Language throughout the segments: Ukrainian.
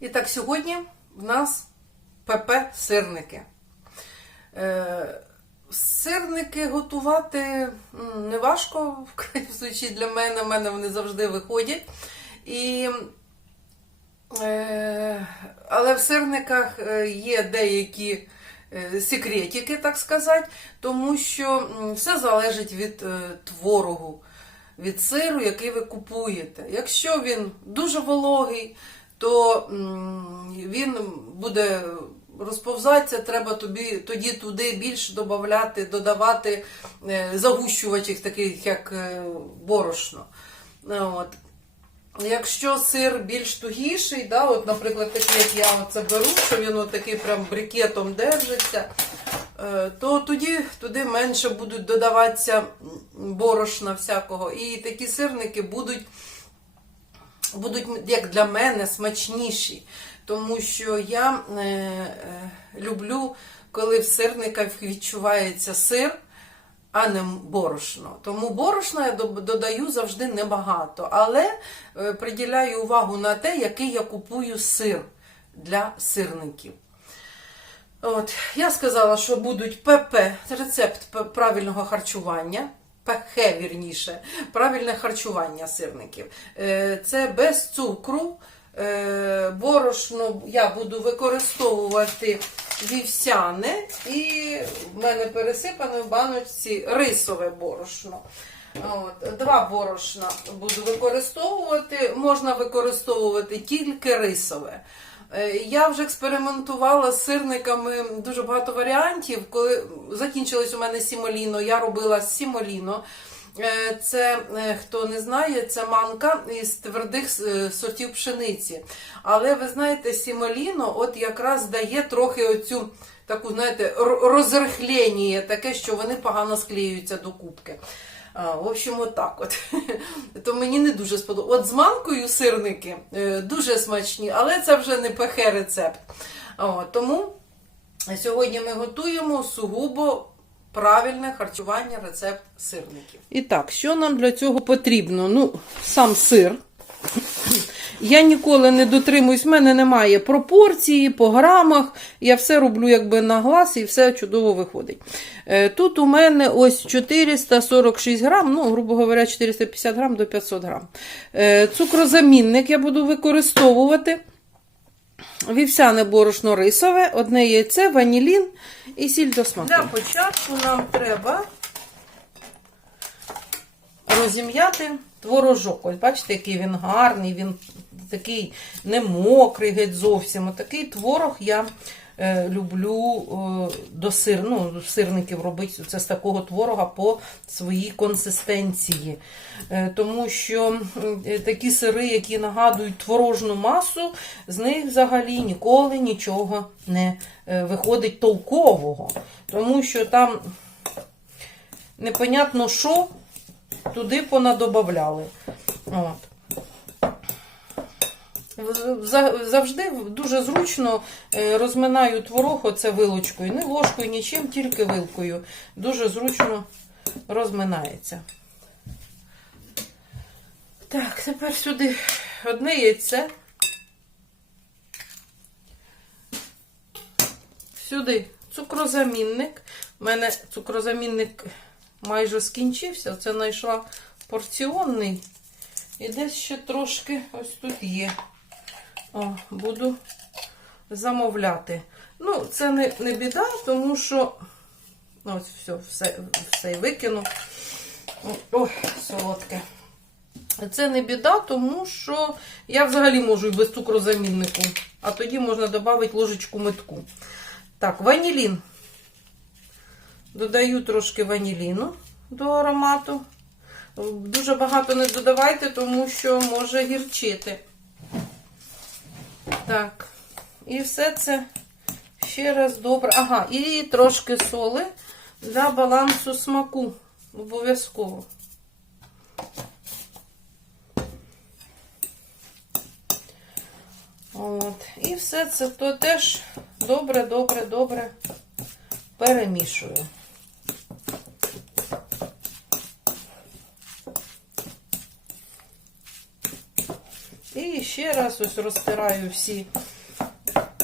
І так, сьогодні в нас ПП-сирники. Е, Сирники готувати не важко, в крайньому случаї для мене. У мене вони завжди виходять. І, е, але в сирниках е, є деякі секретики, так сказати, тому що все залежить від творогу, від сиру, який ви купуєте. Якщо він дуже вологий, то він буде розповзатися, треба тобі тоді туди більше додавати, додавати е, загущувачів, таких як е, борошно. Е, От. Якщо сир більш тугіший, да, от, наприклад, такий, як я оце беру, що він такий прям брикетом держиться, то тоді туди менше будуть додаватися борошна всякого. І такі сирники будуть, будуть як для мене, смачніші. Тому що я е, е, люблю, коли в сирниках відчувається сир, а не борошно. Тому борошна я додаю завжди небагато, але е, приділяю увагу на те, який я купую сир для сирників. От, я сказала, що будуть ПП, рецепт правильного харчування. ПХ, вірніше, правильне харчування сирників. Е, Це без цукру. Е, Борошно я буду використовувати вівсяне, і в мене пересипане в баночці рисове борошно. От, два борошна буду використовувати. Можна використовувати тільки рисове. Е, Я вже експериментувала з сирниками дуже багато варіантів. Коли закінчилось у мене сімоліно, я робила сімоліно. Е, Це, е, хто не знає, це манка із твердих сортів пшениці. Але ви знаєте, сімоліно от якраз дає трохи оцю таку, знаєте, розрихлення, таке, що вони погано склеюються до кубки. В общем, отак от. То мені не дуже сподобалося. От з манкою сирники е, дуже смачні, але це вже не ПХ рецепт. Тому сьогодні ми готуємо сугубо правильне харчування, рецепт сирників. І так, що нам для цього потрібно? Ну, сам сир. Я ніколи не дотримуюсь, в мене немає пропорції по грамах. Я все роблю якби на глаз і все чудово виходить. Е, Тут у мене ось 446 грам, ну, грубо говоря, 450 грам до 500 грам. Е, Цукрозамінник я буду використовувати. Вівсяне борошно рисове, одне яйце, ванілін і сіль до смаку. Для початку нам треба розім'яти творожок. Ось бачите, який він гарний, він такий не мокрий геть зовсім. Такий творог я е, люблю е, до сир, ну, сирників робити це з такого творога по своїй консистенції. Е, тому що такі сири, які нагадують творожну масу, з них взагалі ніколи нічого не виходить толкового. Тому що там непонятно що туди понадобавляли. От. За- Завжди дуже зручно е, розминаю творог оце вилочкою. Не ложкою, нічим, тільки вилкою. Дуже зручно розминається. Так, тепер сюди одне яйце. Сюди цукрозамінник. У мене цукрозамінник майже скінчився. Це знайшла порціонний. І десь ще трошки ось тут є. О, буду замовляти. Ну, це не, не біда, тому що ось все, все, все викину. Ой, солодке. Це не біда, тому що я взагалі можу і без цукрозаміннику. А тоді можна додати ложечку метку. Так, ванілін. Додаю трошки ваніліну до аромату. Дуже багато не додавайте, тому що може гірчити. Так. І все це ще раз добре. Ага, і трошки соли для балансу смаку. Обов'язково. От. І все це то теж добре, добре, добре перемішую. І ще раз ось розтираю всі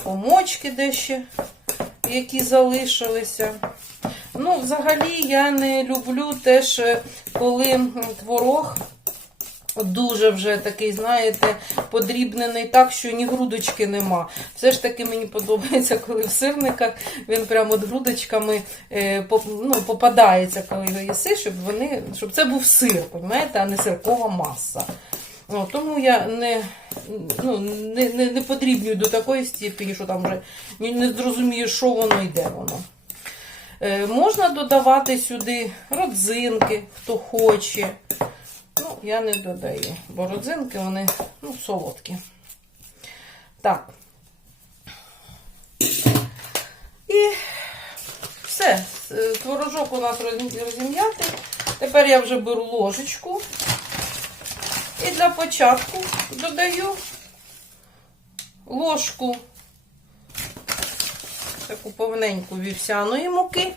помочки дещо, які залишилися. Ну, взагалі, я не люблю теж, е, коли творог дуже вже такий, знаєте, подрібнений так, що ні грудочки нема. Все ж таки мені подобається, коли в сирниках він прямо от грудочками е, поп- ну, попадається, коли його їси, щоб вони, щоб це був сир, розумієте, а не сиркова маса. О, тому я не, ну, не, не, не потрібнюю до такої степені, що там вже не, зрозумію, що воно йде воно. Е, можна додавати сюди родзинки, хто хоче. Ну, я не додаю, бо родзинки вони ну, солодкі. Так. І все. Е, Творожок у нас розім'ятий. Тепер я вже беру ложечку. І для початку додаю ложку таку повненьку вівсяної муки.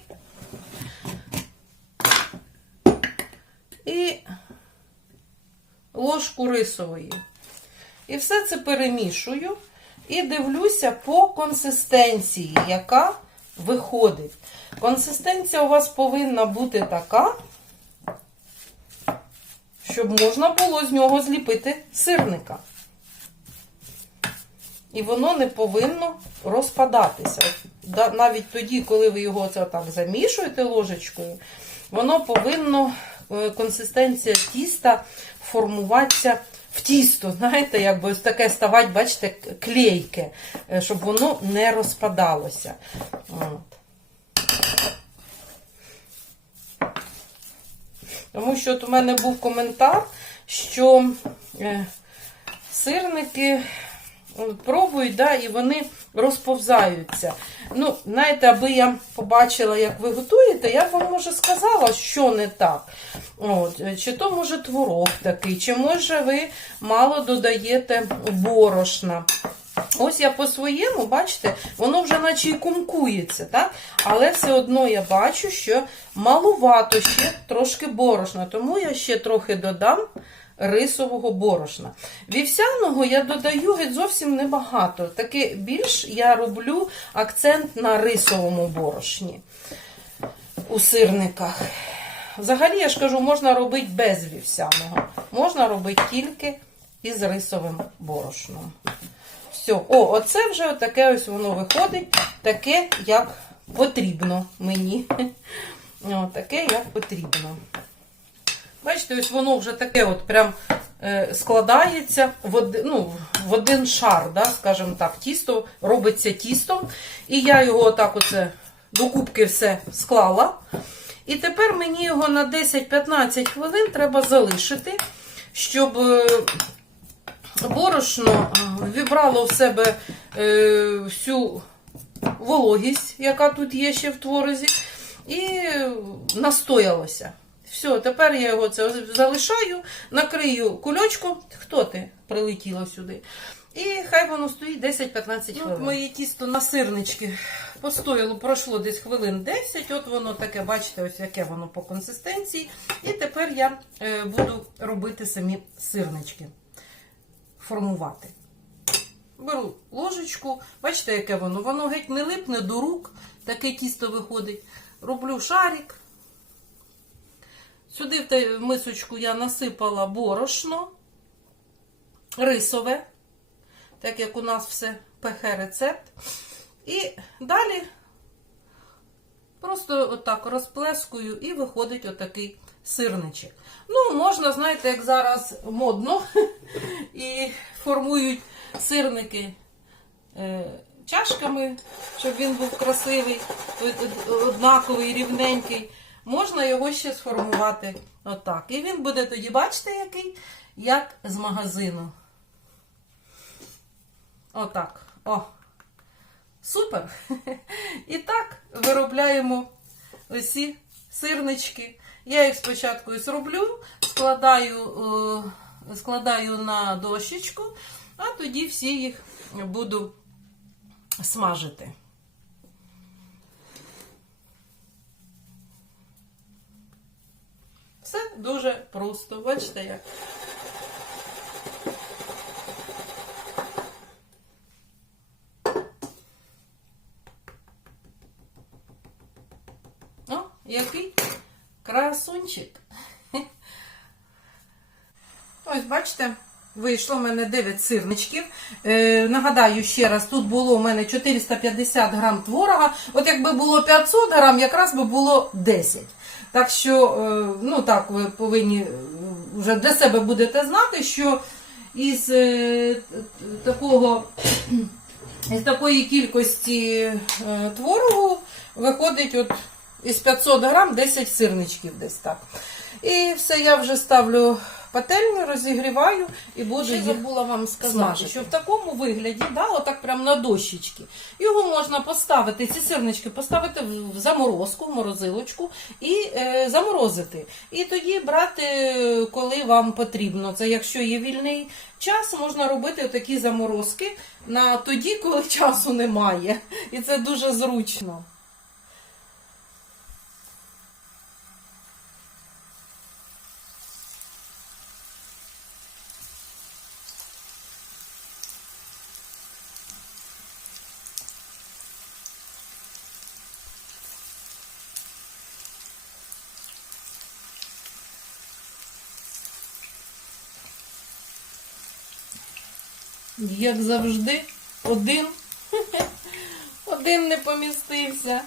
І ложку рисової. І все це перемішую і дивлюся по консистенції, яка виходить. Консистенція у вас повинна бути така, щоб можна було з нього зліпити сирника. І воно не повинно розпадатися. Навіть тоді, коли ви його це так замішуєте ложечкою, воно повинно, е, консистенція тіста формуватися в тісто. Знаєте, якби ось таке ставати, бачите, клейке, е, щоб воно не розпадалося. Тому що от у мене був коментар, що е, сирники пробують, да, і вони розповзаються. Ну, знаєте, аби я побачила, як ви готуєте, я б вам може сказала, що не так. От, е, чи то може творог такий, чи може ви мало додаєте борошна. Ось я по своєму, бачите, воно вже наче і кумкується, так? Але все одно я бачу, що малувато ще трошки борошна, тому я ще трохи додам рисового борошна. Вівсяного я додаю геть зовсім небагато. Таки більш я роблю акцент на рисовому борошні у сирниках. Взагалі, я ж кажу, можна робити без вівсяного. Можна робити тільки із рисовим борошном. Все, о, оце вже таке ось воно виходить, таке, як потрібно мені. О, таке, як потрібно. Бачите, ось воно вже таке от прям е, складається в, од, ну, в один шар, да, скажімо так, тісто робиться тістом. І я його отак оце до все склала. І тепер мені його на 10-15 хвилин треба залишити, щоб е, борошно вібрало в себе е, всю вологість, яка тут є ще в творозі, і настоялося. Все, тепер я його це залишаю, накрию кульочком. Хто ти прилетіла сюди? І хай воно стоїть 10-15 хвилин. моє тісто на сирнички постояло, пройшло десь хвилин 10. От воно таке, бачите, ось яке воно по консистенції. І тепер я е, буду робити самі сирнички. Формувати. Беру ложечку, бачите, яке воно? Воно геть не липне до рук, таке тісто виходить. Роблю шарик. Сюди в мисочку я насипала борошно, рисове, так як у нас все ПХ-рецепт. І далі просто отак розплескую і виходить отакий сирничок. Ну, можна, знаєте, як зараз модно, і формують сирники е, чашками, щоб він був красивий, од- од- однаковий, рівненький. Можна його ще сформувати отак. І він буде тоді, бачите, який, як з магазину. Отак. О. Супер! І так виробляємо усі сирнички. Я їх спочатку і зроблю, складаю, е, складаю на дощечку, а тоді всі їх буду смажити. Все дуже просто. Бачите як? Який красунчик. Ось, бачите, вийшло в мене 9 сирничків. Е, нагадаю ще раз, тут було у мене 450 грам творога. От якби було 500 грам, якраз би було 10. Так що, е, ну так, ви повинні е, вже для себе будете знати, що із е, такого. Із такої кількості творогу виходить от із 500 грам 10 сирничків десь так. І все, я вже ставлю пательню, розігріваю і буду Ще їх забула вам сказати, смажити. що в такому вигляді, да, отак прям на дощечки. Його можна поставити, ці сирнички поставити в в заморозку, в морозилочку і е, заморозити. І тоді брати, е, коли вам потрібно. Це якщо є вільний час, можна робити такі заморозки на тоді, коли часу немає. І це дуже зручно. Як завжди, один. Один не помістився.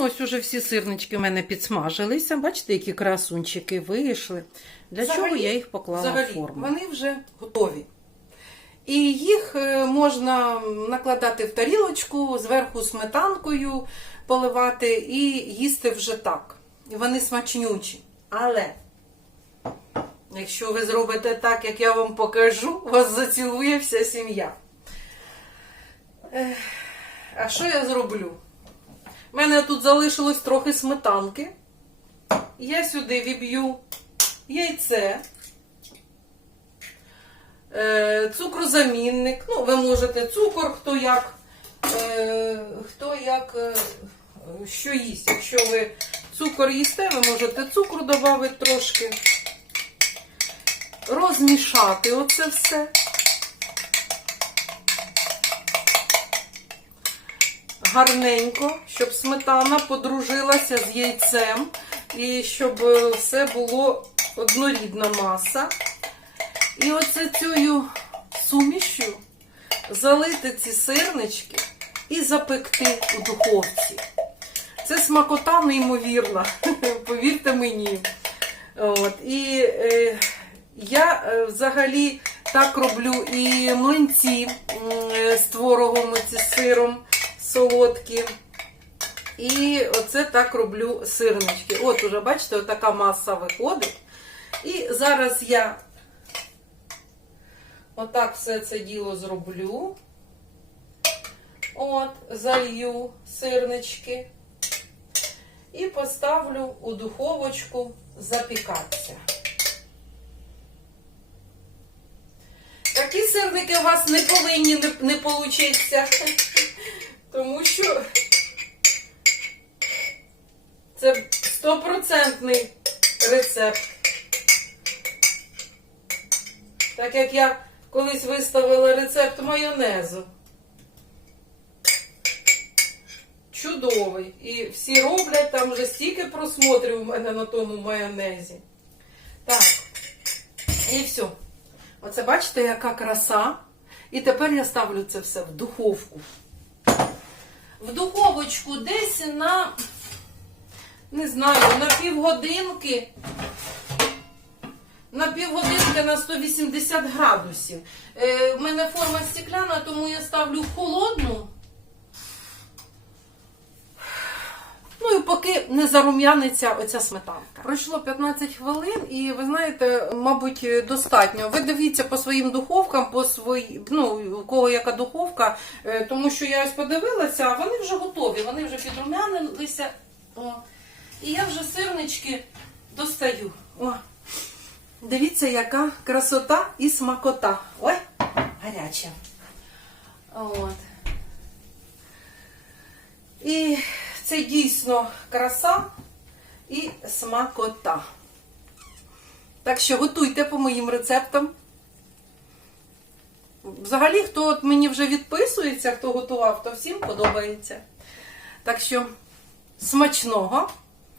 Ну, ось уже всі сирнички у мене підсмажилися. Бачите, які красунчики вийшли. Для Взагалі- чого я їх поклала в форму? вони вже готові. І їх е, можна накладати в тарілочку, зверху сметанкою поливати і їсти вже так. І вони смачнючі. Але якщо ви зробите так, як я вам покажу, вас зацілує вся сім'я. А що я зроблю? У мене тут залишилось трохи сметанки. Я сюди віб'ю яйце, е, цукрозамінник. Ну, ви можете цукор, хто як, е, хто як е, що їсть. Якщо ви цукор їсте, ви можете цукру додати трошки. Розмішати оце все. Гарненько, щоб сметана подружилася з яйцем і щоб е, все було однорідна маса. І оце цією сумішю залити ці сирнички і запекти у духовці. Це смакота неймовірна, повірте мені. От. І е, я е, взагалі так роблю і млинці е, з творогом, ці з сиром солодкі. І оце так роблю сирнички. От уже, бачите, отака маса виходить. І зараз я отак все це діло зроблю. От, залью сирнички. І поставлю у духовочку запікатися. Такі сирники у вас не повинні не, не получитися. Тому що це стопроцентний рецепт. Так як я колись виставила рецепт майонезу. Чудовий. І всі роблять, там вже стільки просмотрів у мене на тому майонезі. Так. І все. Оце бачите, яка краса. І тепер я ставлю це все в духовку. В духовочку десь на, не знаю, на півгодинки. На півгодинки на 180 градусів. Е, в мене форма стекляна, тому я ставлю холодну. Ну і поки не зарум'яниться оця сметанка. Пройшло 15 хвилин, і ви знаєте, мабуть, достатньо. Ви дивіться по своїм духовкам, по свої, ну, у кого яка духовка, е, тому що я ось подивилася, а вони вже готові, вони вже підрумянилися. О. І я вже сирнички достаю. О. Дивіться, яка красота і смакота. Ой, гаряча. От. І це дійсно краса і смакота. Так що готуйте по моїм рецептам. Взагалі, хто от мені вже відписується, хто готував, то всім подобається. Так що смачного.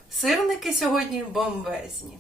Сирники сьогодні бомбезні.